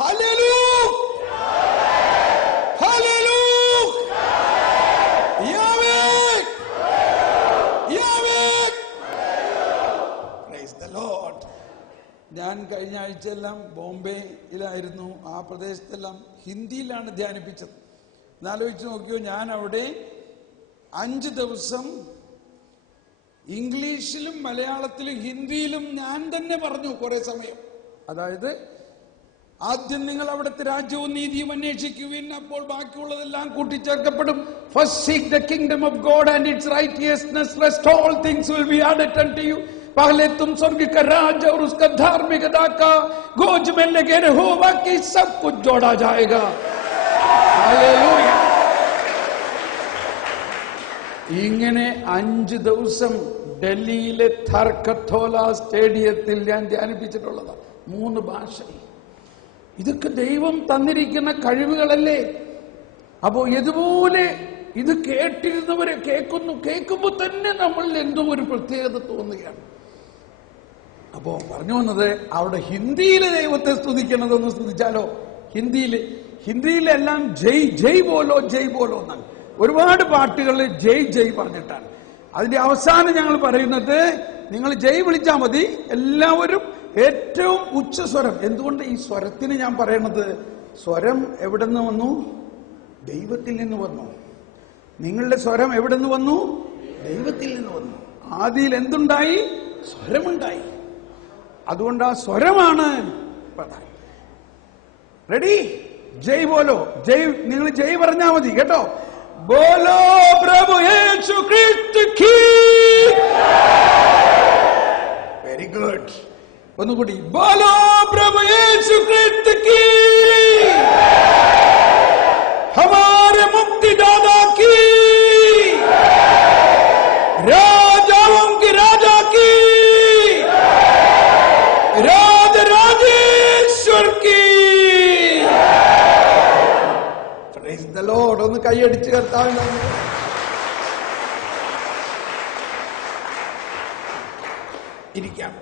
Hallelujah! Hallelujah! Yahweh! Yahweh! Praise the Lord. ഞാൻ കഴിഞ്ഞ ആഴ്ചയെല്ലാം ബോംബെയിലായിരുന്നു. ആ പ്രദേശത്തെല്ലാം ഹിന്ദിയിലാണ് ധ്യാനിപ്പിച്ചത്. എന്നാലോചിച്ച് നോക്കിയോ, ഞാൻ അവിടെ 5 ദിവസം ഇംഗ്ലീഷിലും മലയാളത്തിലും ഹിന്ദിയിലും ഞാൻ തന്നെ പറഞ്ഞു കുറെ സമയം. അതായത് ആദ്യം നിങ്ങൾ അവിടുത്തെ രാജ്യവും നീതിയും അന്വേഷിക്കുവിൻ, അപ്പോൾ ബാക്കിയുള്ളതെല്ലാം കൂട്ടിച്ചേർക്കപ്പെടും. First seek the kingdom of God and its righteousness, rest all things will be added unto you. पहले तुम स्वर्ग का राज और उसका धार्मिकता का खोज में लगे रहो, बाकी सब कुछ जोड़ा जाएगा. हालेलूया. ഇങ്ങനെ 5 ദിവസം ഡൽഹിയിലെ ധർക്കത്തോല സ്റ്റേഡിയത്തിൽ ഞാൻ ധ്യാനിപ്പിച്ചിട്ടുള്ളതാണ്. 3 ഭാഷയിൽ. ഇതൊക്കെ ദൈവം തന്നിരിക്കുന്ന കഴിവുകളല്ലേ? അപ്പോ ഇതുപോലെ ഇത് കേട്ടിരുന്നവരെ കേൾക്കുമ്പോൾ തന്നെ നമ്മളിൽ എന്തോ ഒരു പ്രത്യേകത തോന്നുകയാണ്. അപ്പോ പറഞ്ഞു വന്നത്, അവിടെ ഹിന്ദിയിലെ ദൈവത്തെ സ്തുതിക്കണതൊന്ന് സ്തുതിച്ചാലോ? ഹിന്ദിയിലെല്ലാം ജയ് ജയ് ബോലോ ജയ് ബോലോ എന്നാണ്. ഒരുപാട് പാട്ടുകളിൽ ജയ് ജയ് പറഞ്ഞിട്ടാണ്. അതിന്റെ അവസാനം ഞങ്ങൾ പറയുന്നത്, നിങ്ങൾ ജയ് വിളിച്ചാൽ മതി, എല്ലാവരും ഏറ്റവും ഉച്ചസ്വരം. എന്തുകൊണ്ട് ഈ സ്വരത്തിന് ഞാൻ പറയണത്? സ്വരം എവിടെ നിന്ന് വന്നു? ദൈവത്തിൽ നിന്ന് വന്നു. നിങ്ങളുടെ സ്വരം എവിടെ നിന്ന് വന്നു? ദൈവത്തിൽ നിന്ന് വന്നു. ആദിയിൽ എന്തുണ്ടായി? സ്വരമുണ്ടായി. അതുകൊണ്ട് ആ സ്വരമാണ് പ്രധാനം. റെഡി? ജയ് ബോലോ. ജയ്, നിങ്ങൾ ജയ് പറഞ്ഞാൽ മതി കേട്ടോ. ബോലോ പ്രഭു യേശു ക്രിസ്തു കീ. Very good. ഒന്നുകൂടി. ബോലോ പ്രഭു യേശു ക്രിസ്തു കീ. हमारे मुक्तिदाता की, राजाओं की राजा की, राज राजेश्वर की. Praise the Lord. ഒന്ന് കൈയടിച്ച് കർത്താവിനെ ഇരിക്കാം.